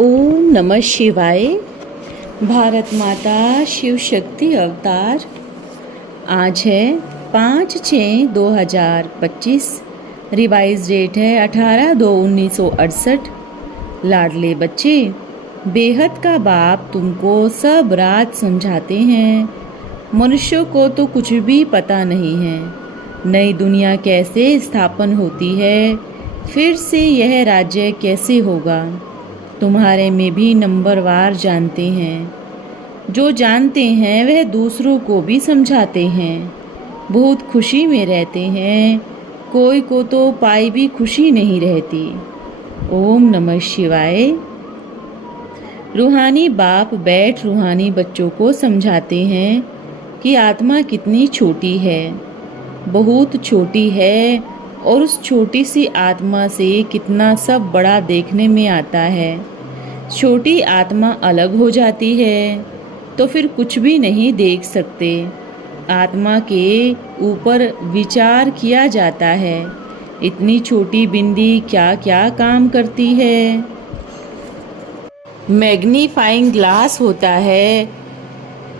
ओम नमः शिवाय। भारत माता शिव शक्ति अवतार। आज है 5/6/2025। रिवाइज डेट है 18/2/1968। लाडले बच्चे, बेहद का बाप तुमको सब रात समझाते हैं। मनुष्यों को तो कुछ भी पता नहीं है, नई दुनिया कैसे स्थापन होती है, फिर से यह राज्य कैसे होगा। तुम्हारे में भी नंबरवार जानते हैं। जो जानते हैं वह दूसरों को भी समझाते हैं। बहुत खुशी में रहते हैं, कोई को तो पाई भी खुशी नहीं रहती। ओम नमः शिवाय। रूहानी बाप बैठ रूहानी बच्चों को समझाते हैं कि आत्मा कितनी छोटी है, बहुत छोटी है, और उस छोटी सी आत्मा से कितना सब बड़ा देखने में आता है। छोटी आत्मा अलग हो जाती है तो फिर कुछ भी नहीं देख सकते। आत्मा के ऊपर विचार किया जाता है, इतनी छोटी बिंदी क्या क्या काम करती है। मैग्नीफाइंग ग्लास होता है,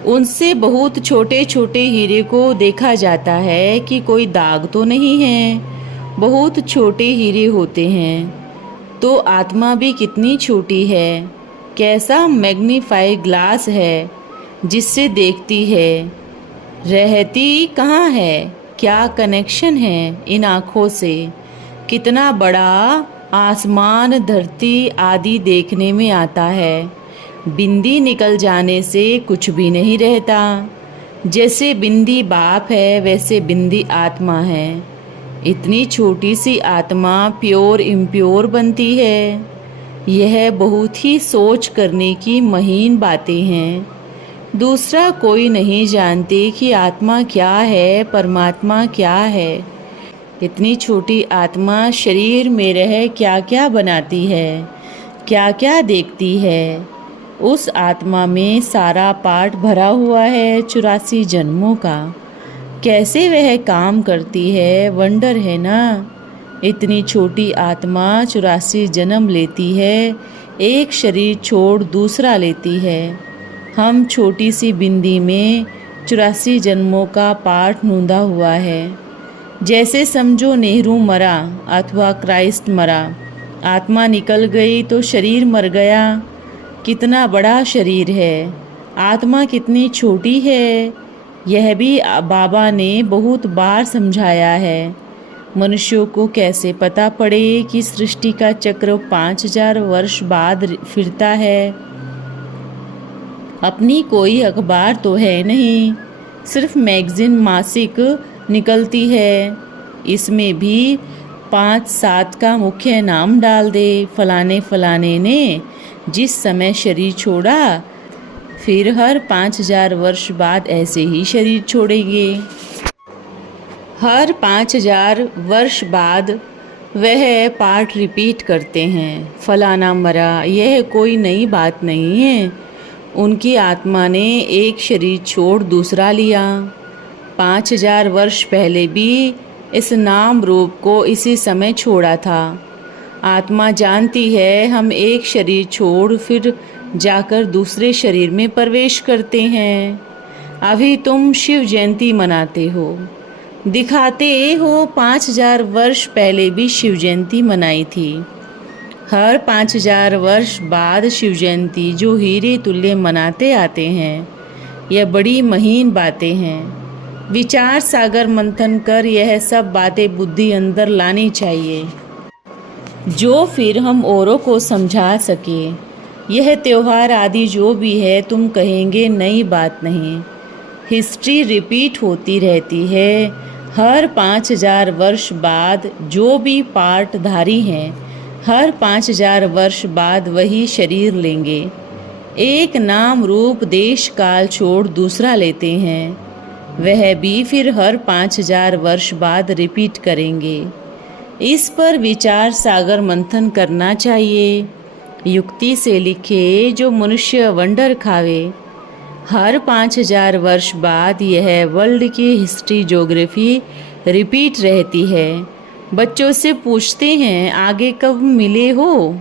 उनसे बहुत छोटे छोटे हीरे को देखा जाता है कि कोई दाग तो नहीं है। बहुत छोटे हीरे होते हैं। तो आत्मा भी कितनी छोटी है, कैसा मैग्नीफाई ग्लास है जिससे देखती है। रहती कहाँ है, क्या कनेक्शन है इन आँखों से। कितना बड़ा आसमान धरती आदि देखने में आता है। बिंदी निकल जाने से कुछ भी नहीं रहता। जैसे बिंदी बाप है वैसे बिंदी आत्मा है। इतनी छोटी सी आत्मा प्योर इम्प्योर बनती है। यह बहुत ही सोच करने की महीन बातें हैं। दूसरा कोई नहीं जानते कि आत्मा क्या है, परमात्मा क्या है। इतनी छोटी आत्मा शरीर में रह क्या क्या बनाती है, क्या क्या देखती है। उस आत्मा में सारा पाठ भरा हुआ है 84 जन्मों का। कैसे वह काम करती है, वंडर है ना। इतनी छोटी आत्मा 84 जन्म लेती है, एक शरीर छोड़ दूसरा लेती है। हम छोटी सी बिंदी में 84 जन्मों का पाठ नूंदा हुआ है। जैसे समझो नेहरू मरा अथवा क्राइस्ट मरा, आत्मा निकल गई तो शरीर मर गया। कितना बड़ा शरीर है, आत्मा कितनी छोटी है, यह भी बाबा ने बहुत बार समझाया है। मनुष्यों को कैसे पता पड़े कि सृष्टि का चक्र 5000 वर्ष बाद फिरता है। अपनी कोई अखबार तो है नहीं, सिर्फ मैगजीन मासिक निकलती है। इसमें भी 5-7 का मुख्य नाम डाल दे। फलाने फलाने ने जिस समय शरीर छोड़ा, फिर हर 5000 वर्ष बाद ऐसे ही शरीर छोड़ेंगे। हर 5000 वर्ष बाद वह पाठ रिपीट करते हैं। फलाना मरा, यह कोई नई बात नहीं है। उनकी आत्मा ने एक शरीर छोड़ दूसरा लिया। 5000 वर्ष पहले भी इस नाम रूप को इसी समय छोड़ा था। आत्मा जानती है हम एक शरीर छोड़ फिर जाकर दूसरे शरीर में प्रवेश करते हैं। अभी तुम शिव जयंती मनाते हो, दिखाते हो 5000 वर्ष पहले भी शिव जयंती मनाई थी। हर 5000 वर्ष बाद शिव जयंती जो हीरे तुल्य मनाते आते हैं। यह बड़ी महीन बातें हैं। विचार सागर मंथन कर यह सब बातें बुद्धि अंदर लानी चाहिए, जो फिर हम औरों को समझा सके। यह त्योहार आदि जो भी है तुम कहेंगे नई बात नहीं। हिस्ट्री रिपीट होती रहती है। हर 5000 वर्ष बाद जो भी पाठधारी हैं, हर 5000 वर्ष बाद वही शरीर लेंगे। एक नाम रूप देश काल छोड़ दूसरा लेते हैं। वह भी फिर हर 5000 वर्ष बाद रिपीट करेंगे। इस पर विचार सागर मंथन करना चाहिए। युक्ति से लिखे जो मनुष्य वंडर खावे। हर 5000 वर्ष बाद यह वर्ल्ड की हिस्ट्री ज्योग्राफी रिपीट रहती है। बच्चों से पूछते हैं आगे कब मिले हो,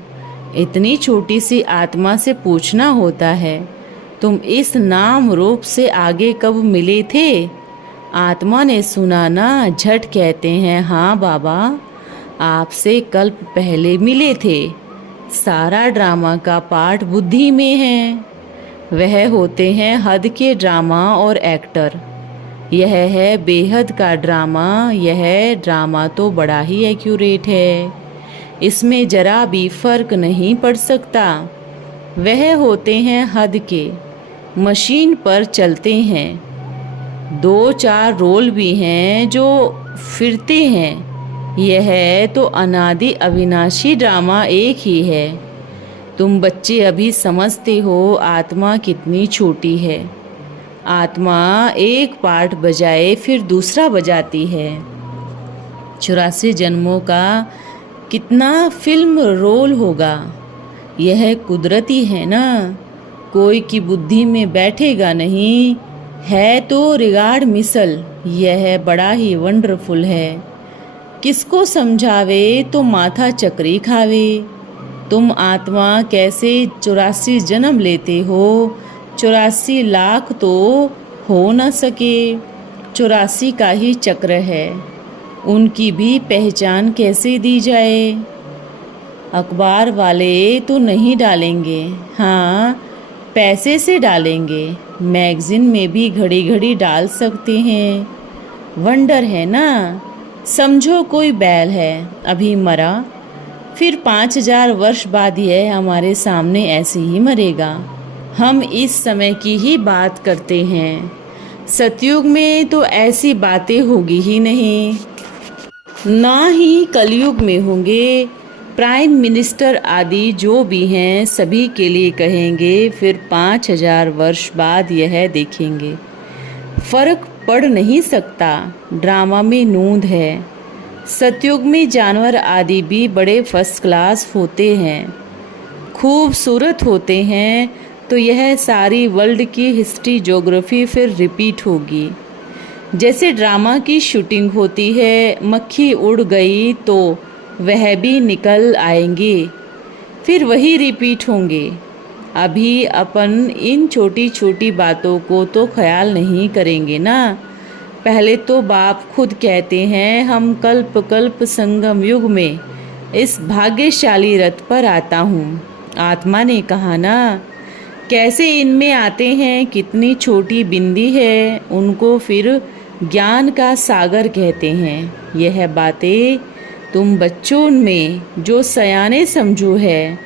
इतनी छोटी सी आत्मा से पूछना होता है, तुम इस नाम रूप से आगे कब मिले थे? आत्मा ने सुना ना, झट कहते हैं, हाँ बाबा, आपसे कल्प पहले मिले थे। सारा ड्रामा का पार्ट बुद्धि में है। वह होते हैं हद के ड्रामा और एक्टर। यह है बेहद का ड्रामा। यह ड्रामा तो बड़ा ही एक्यूरेट है, इसमें जरा भी फर्क नहीं पड़ सकता। वह होते हैं हद के, मशीन पर चलते हैं। 2-4 रोल भी हैं जो फिरते हैं। यह तो अनादि अविनाशी ड्रामा एक ही है। तुम बच्चे अभी समझते हो आत्मा कितनी छोटी है। आत्मा एक पार्ट बजाए फिर दूसरा बजाती है। 84 जन्मों का कितना फिल्म रोल होगा। यह कुदरती है ना, कोई की बुद्धि में बैठेगा नहीं। है तो रिगार्ड मिसल। यह बड़ा ही वंडरफुल है। किसको समझावे तो माथा चक्री खावे। तुम आत्मा कैसे 84 जन्म लेते हो? 84 लाख तो हो न सके। 84 का ही चक्र है, उनकी भी पहचान कैसे दी जाए? अखबार वाले तो नहीं डालेंगे, हाँ पैसे से डालेंगे। मैगज़ीन में भी घड़ी घड़ी डाल सकते हैं। वंडर है ना। समझो कोई बैल है, अभी मरा, फिर 5000 वर्ष बाद यह हमारे सामने ऐसे ही मरेगा। हम इस समय की ही बात करते हैं। सतयुग में तो ऐसी बातें होगी ही नहीं, ना ही कलयुग में होंगे। प्राइम मिनिस्टर आदि जो भी हैं सभी के लिए कहेंगे, फिर 5000 वर्ष बाद यह देखेंगे। फर्क पड़ नहीं सकता। ड्रामा में नूंद है। सतयुग में जानवर आदि भी बड़े फर्स्ट क्लास होते हैं, खूबसूरत होते हैं। तो यह सारी वर्ल्ड की हिस्ट्री ज्योग्राफी फिर रिपीट होगी। जैसे ड्रामा की शूटिंग होती है, मक्खी उड़ गई तो वह भी निकल आएंगे, फिर वही रिपीट होंगे। अभी अपन इन छोटी छोटी बातों को तो ख्याल नहीं करेंगे ना। पहले तो बाप खुद कहते हैं, हम कल्प कल्प संगम युग में इस भाग्यशाली रथ पर आता हूँ। आत्मा ने कहा ना, कैसे इनमें आते हैं, कितनी छोटी बिंदी है, उनको फिर ज्ञान का सागर कहते हैं। यह बातें तुम बच्चों में जो सयाने समझो है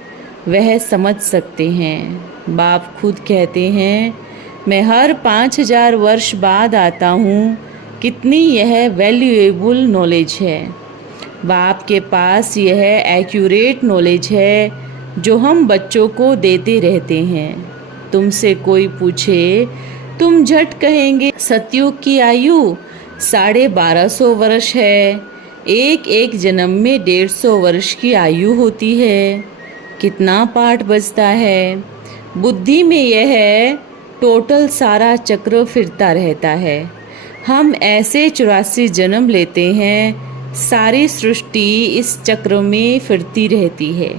वह समझ सकते हैं। बाप खुद कहते हैं, मैं हर 5000 वर्ष बाद आता हूँ। कितनी यह वैल्यूएबल नॉलेज है। बाप के पास यह एक्यूरेट नॉलेज है जो हम बच्चों को देते रहते हैं। तुमसे कोई पूछे, तुम झट कहेंगे सतयुग की आयु 1250 वर्ष है। एक एक जन्म में 150 वर्ष की आयु होती है। कितना पार्ट बचता है। बुद्धि में यह है, टोटल सारा चक्र फिरता रहता है। हम ऐसे 84 जन्म लेते हैं। सारी सृष्टि इस चक्र में फिरती रहती है।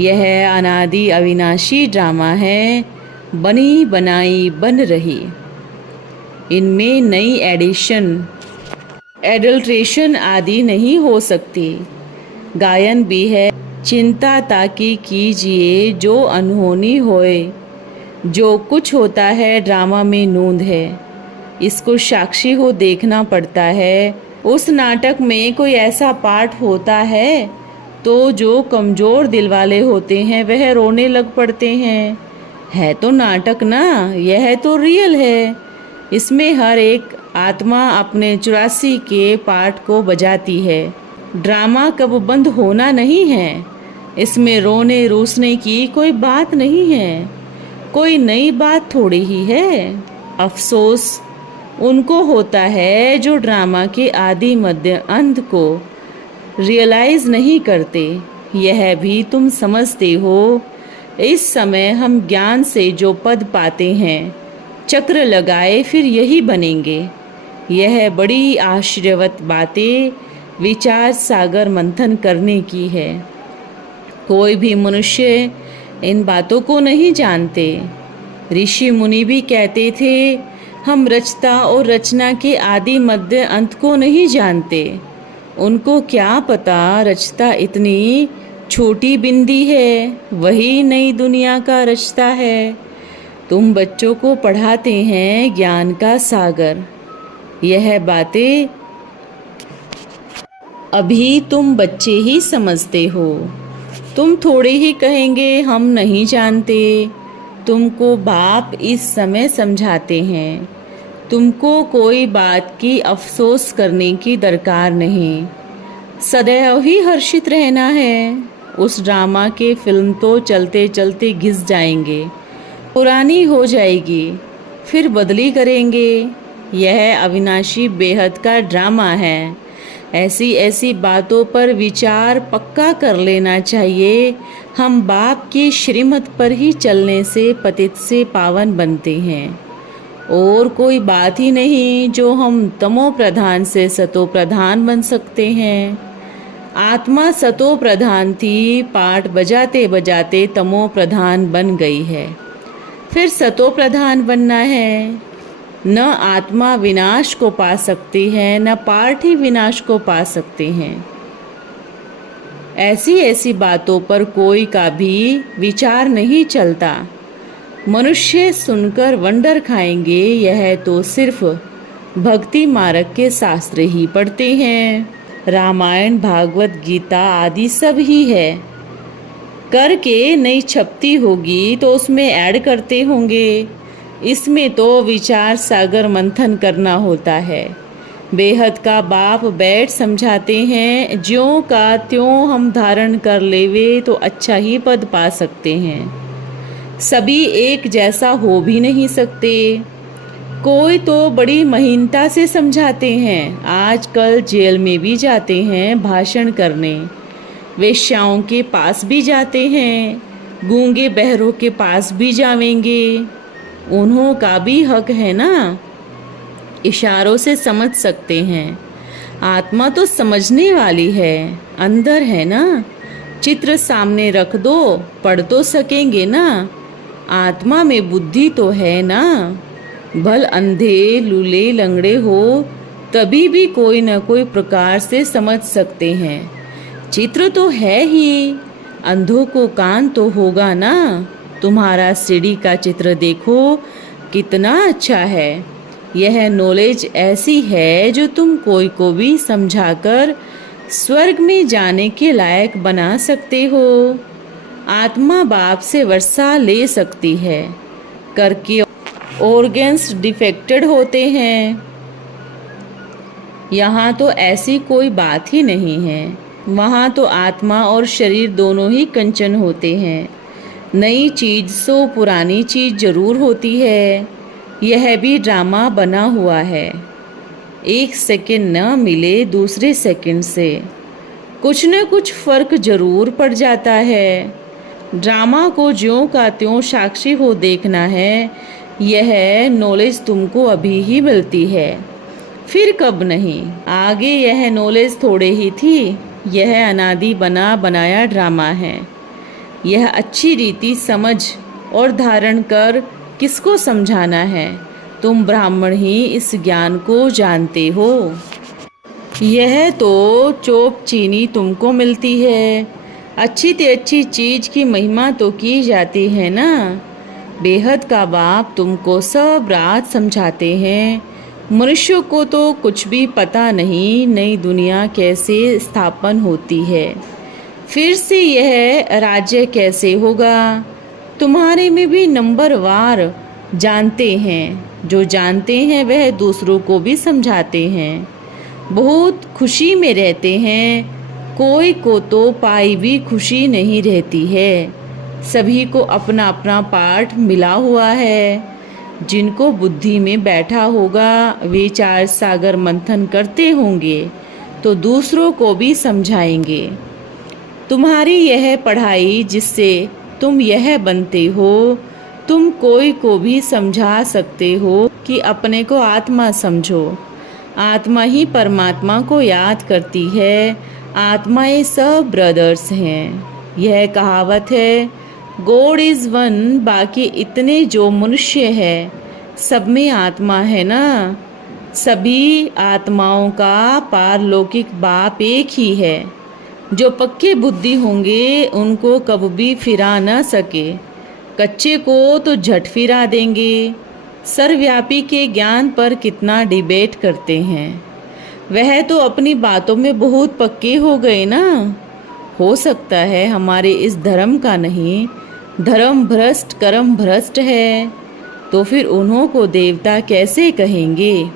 यह अनादि अविनाशी ड्रामा है, बनी बनाई बन रही। इनमें नई एडिशन, एडल्ट्रेशन आदि नहीं हो सकती। गायन भी है, चिंता ताकि कीजिए जो अनहोनी होए। जो कुछ होता है ड्रामा में नूंद है, इसको साक्षी हो देखना पड़ता है। उस नाटक में कोई ऐसा पार्ट होता है तो जो कमज़ोर दिल वाले होते हैं वह रोने लग पड़ते हैं। है तो नाटक ना, यह तो रियल है। इसमें हर एक आत्मा अपने 84 के पार्ट को बजाती है। ड्रामा कब बंद होना नहीं है। इसमें रोने रूसने की कोई बात नहीं है। कोई नई बात थोड़ी ही है। अफसोस उनको होता है जो ड्रामा के आदि मध्य अंत को रियलाइज नहीं करते। यह भी तुम समझते हो। इस समय हम ज्ञान से जो पद पाते हैं, चक्र लगाए फिर यही बनेंगे। यह बड़ी आश्चर्यवत बातें विचार सागर मंथन करने की है। कोई भी मनुष्य इन बातों को नहीं जानते। ऋषि मुनि भी कहते थे, हम रचता और रचना के आदि मध्य अंत को नहीं जानते। उनको क्या पता रचता इतनी छोटी बिंदी है, वही नई दुनिया का रचता है। तुम बच्चों को पढ़ाते हैं ज्ञान का सागर। यह बातें अभी तुम बच्चे ही समझते हो। तुम थोड़े ही कहेंगे हम नहीं जानते। तुमको बाप इस समय समझाते हैं। तुमको कोई बात की अफसोस करने की दरकार नहीं। सदैव ही हर्षित रहना है। उस ड्रामा के फिल्म तो चलते चलते घिस जाएंगे, पुरानी हो जाएगी, फिर बदली करेंगे। यह अविनाशी बेहद का ड्रामा है। ऐसी ऐसी बातों पर विचार पक्का कर लेना चाहिए। हम बाप की श्रीमत पर ही चलने से पतित से पावन बनते हैं। और कोई बात ही नहीं जो हम तमो प्रधान से सतो प्रधान बन सकते हैं। आत्मा सतो प्रधान थी, पाठ बजाते बजाते तमो प्रधान बन गई है, फिर सतो प्रधान बनना है। न आत्मा विनाश को पा सकती है, न पाठ ही विनाश को पा सकते हैं। ऐसी ऐसी बातों पर कोई का भी विचार नहीं चलता। मनुष्य सुनकर वंडर खाएंगे। यह तो सिर्फ भक्ति मार्ग के शास्त्र ही पढ़ते हैं। रामायण, भागवत गीता आदि सब ही है। करके नई छपती होगी तो उसमें ऐड करते होंगे। इसमें तो विचार सागर मंथन करना होता है। बेहद का बाप बैठ समझाते हैं, ज्यों का त्यों हम धारण कर लेवे तो अच्छा ही पद पा सकते हैं। सभी एक जैसा हो भी नहीं सकते। कोई तो बड़ी महीनता से समझाते हैं। आजकल जेल में भी जाते हैं भाषण करने, वेश्याओं के पास भी जाते हैं, गूंगे बहरों के पास भी जावेंगे। उन्हों का भी हक है ना, इशारों से समझ सकते हैं। आत्मा तो समझने वाली है, अंदर है ना। चित्र सामने रख दो, पढ़ तो सकेंगे ना। आत्मा में बुद्धि तो है ना। भल अंधे लूले लंगड़े हो तभी भी कोई न कोई प्रकार से समझ सकते हैं। चित्र तो है ही, अंधों को कान तो होगा ना। तुम्हारा सीढ़ी का चित्र देखो कितना अच्छा है। यह नॉलेज ऐसी है जो तुम कोई को भी समझाकर स्वर्ग में जाने के लायक बना सकते हो। आत्मा बाप से वर्षा ले सकती है। करके ऑर्गन्स डिफेक्टेड होते हैं। यहाँ तो ऐसी कोई बात ही नहीं है। वहाँ तो आत्मा और शरीर दोनों ही कंचन होते हैं। नई चीज सो पुरानी चीज जरूर होती है। यह भी ड्रामा बना हुआ है। एक सेकंड न मिले दूसरे सेकंड से कुछ न कुछ फर्क जरूर पड़ जाता है। ड्रामा को ज्यों का त्यों साक्षी हो देखना है। यह नॉलेज तुमको अभी ही मिलती है, फिर कब नहीं। आगे यह नॉलेज थोड़े ही थी। यह अनादि बना बनाया ड्रामा है। यह अच्छी रीति समझ और धारण कर किसको समझाना है। तुम ब्राह्मण ही इस ज्ञान को जानते हो। यह तो चोप चीनी तुमको मिलती है। अच्छी ते अच्छी चीज की महिमा तो की जाती है ना। बेहद का बाप तुमको सब रात समझाते हैं। मनुष्यों को तो कुछ भी पता नहीं, नई दुनिया कैसे स्थापन होती है, फिर से यह राज्य कैसे होगा। तुम्हारे में भी नंबर वार जानते हैं। जो जानते हैं वह दूसरों को भी समझाते हैं। बहुत खुशी में रहते हैं। कोई को तो पाई भी खुशी नहीं रहती है। सभी को अपना अपना पाठ मिला हुआ है। जिनको बुद्धि में बैठा होगा वे चार सागर मंथन करते होंगे तो दूसरों को भी समझाएंगे। तुम्हारी यह पढ़ाई जिससे तुम यह बनते हो, तुम कोई को भी समझा सकते हो कि अपने को आत्मा समझो। आत्मा ही परमात्मा को याद करती है। आत्माएं सब ब्रदर्स हैं। यह कहावत है, गॉड इज़ वन, बाकी इतने जो मनुष्य है सब में आत्मा है ना। सभी आत्माओं का पारलौकिक बाप एक ही है। जो पक्के बुद्धि होंगे उनको कभी भी फिरा न सके, कच्चे को तो झट फिरा देंगे। सर्वव्यापी के ज्ञान पर कितना डिबेट करते हैं। वह तो अपनी बातों में बहुत पक्के हो गए ना। हो सकता है हमारे इस धर्म का नहीं, धर्म भ्रष्ट कर्म भ्रष्ट है, तो फिर उन्हों को देवता कैसे कहेंगे।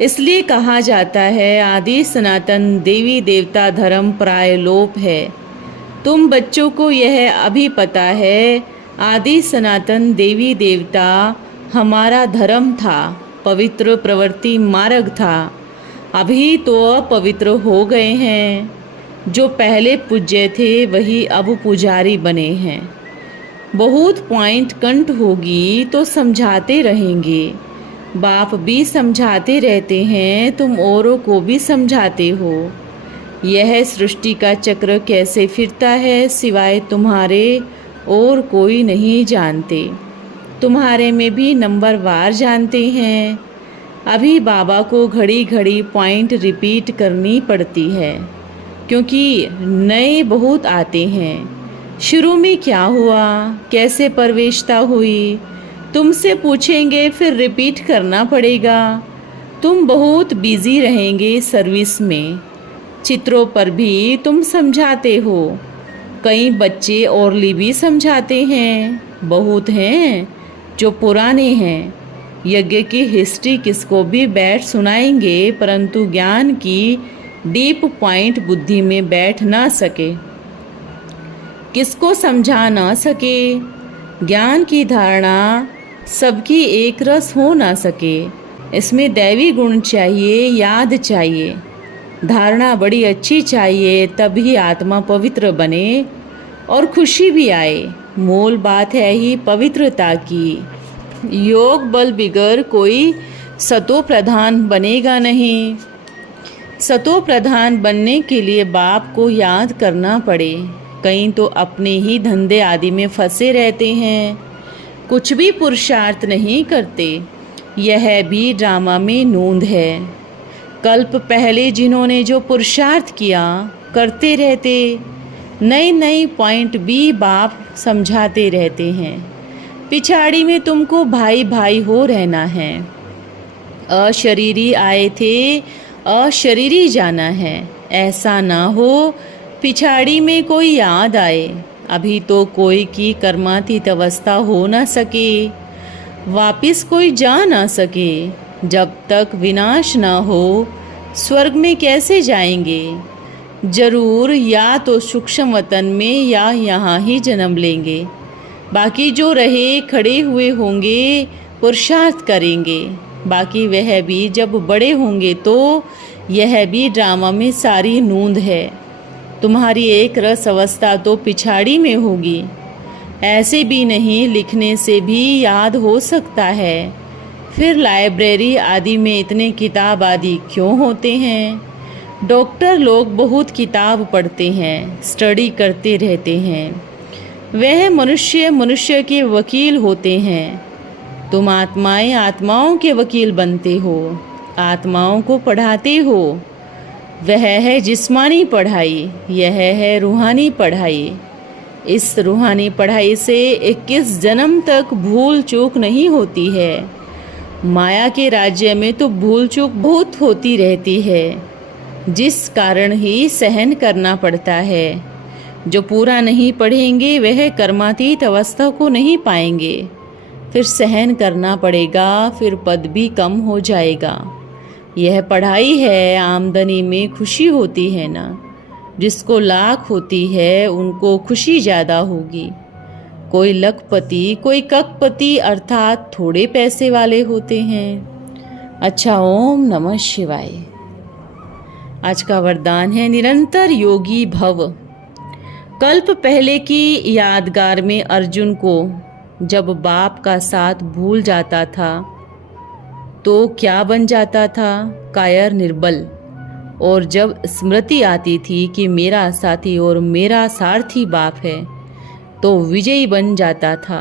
इसलिए कहा जाता है आदि सनातन देवी देवता धर्म प्राय लोप है। तुम बच्चों को यह अभी पता है, आदि सनातन देवी देवता हमारा धर्म था, पवित्र प्रवृत्ति मार्ग था। अभी तो अपवित्र हो गए हैं। जो पहले पूज्य थे वही अब पुजारी बने हैं। बहुत पॉइंट कंट होगी तो समझाते रहेंगे। बाप भी समझाते रहते हैं, तुम औरों को भी समझाते हो। यह सृष्टि का चक्र कैसे फिरता है सिवाय तुम्हारे और कोई नहीं जानते। तुम्हारे में भी नंबरवार जानते हैं। अभी बाबा को घड़ी घड़ी पॉइंट रिपीट करनी पड़ती है, क्योंकि नए बहुत आते हैं। शुरू में क्या हुआ, कैसे प्रवेशता हुई, तुमसे पूछेंगे, फिर रिपीट करना पड़ेगा। तुम बहुत बिजी रहेंगे सर्विस में। चित्रों पर भी तुम समझाते हो। कई बच्चे ओरली भी समझाते हैं। बहुत हैं जो पुराने हैं। यज्ञ की हिस्ट्री किसको भी बैठ सुनाएंगे, परंतु ज्ञान की डीप पॉइंट बुद्धि में बैठ ना सके, किसको समझा ना सके। ज्ञान की धारणा सबकी एक रस हो ना सके। इसमें दैवी गुण चाहिए, याद चाहिए, धारणा बड़ी अच्छी चाहिए, तभी आत्मा पवित्र बने और खुशी भी आए। मूल बात है ही पवित्रता की। योग बल बिगर कोई सतो प्रधान बनेगा नहीं। सतो प्रधान बनने के लिए बाप को याद करना पड़े। कई तो अपने ही धंधे आदि में फंसे रहते हैं, कुछ भी पुरुषार्थ नहीं करते। यह भी ड्रामा में नूंद है। कल्प पहले जिन्होंने जो पुरुषार्थ किया करते रहते। नए नए पॉइंट भी बाप समझाते रहते हैं। पिछाड़ी में तुमको भाई भाई हो रहना है। अशरीरी आए थे, अशरीरी जाना है। ऐसा ना हो पिछाड़ी में कोई याद आए। अभी तो कोई की कर्मातीत अवस्था हो ना सके, वापिस कोई जा ना सके। जब तक विनाश ना हो स्वर्ग में कैसे जाएंगे। जरूर या तो सूक्ष्म वतन में या यहाँ ही जन्म लेंगे। बाकी जो रहे खड़े हुए होंगे, पुरुषार्थ करेंगे। बाकी वह भी जब बड़े होंगे तो यह भी ड्रामा में सारी नूंद है। तुम्हारी एक रस अवस्था तो पिछाड़ी में होगी। ऐसे भी नहीं, लिखने से भी याद हो सकता है। फिर लाइब्रेरी आदि में इतने किताब आदि क्यों होते हैं। डॉक्टर लोग बहुत किताब पढ़ते हैं, स्टडी करते रहते हैं। वह मनुष्य के वकील होते हैं। तुम आत्माएं आत्माओं के वकील बनते हो, आत्माओं को पढ़ाते हो। वह है जिस्मानी पढ़ाई, यह है रूहानी पढ़ाई। इस रूहानी पढ़ाई से 21 जन्म तक भूल चूक नहीं होती है। माया के राज्य में तो भूल चूक बहुत होती रहती है, जिस कारण ही सहन करना पड़ता है। जो पूरा नहीं पढ़ेंगे वह कर्मातीत अवस्था को नहीं पाएंगे। फिर सहन करना पड़ेगा, फिर पद भी कम हो जाएगा। यह पढ़ाई है। आमदनी में खुशी होती है ना। जिसको लाख होती है उनको खुशी ज़्यादा होगी। कोई लखपति, कोई कखपति, अर्थात थोड़े पैसे वाले होते हैं। अच्छा, ओम नमः शिवाय। आज का वरदान है निरंतर योगी भव। कल्प पहले की यादगार में अर्जुन को जब बाप का साथ भूल जाता था तो क्या बन जाता था, कायर निर्बल। और जब स्मृति आती थी कि मेरा साथी और मेरा सारथी बाप है तो विजयी बन जाता था।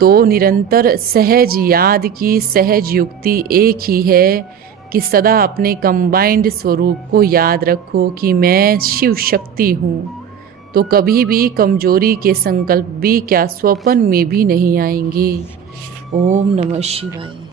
तो निरंतर सहज याद की सहज युक्ति एक ही है कि सदा अपने कंबाइंड स्वरूप को याद रखो कि मैं शिव शक्ति हूँ। तो कभी भी कमजोरी के संकल्प भी क्या स्वप्न में भी नहीं आएंगे। ओम नमः शिवाय।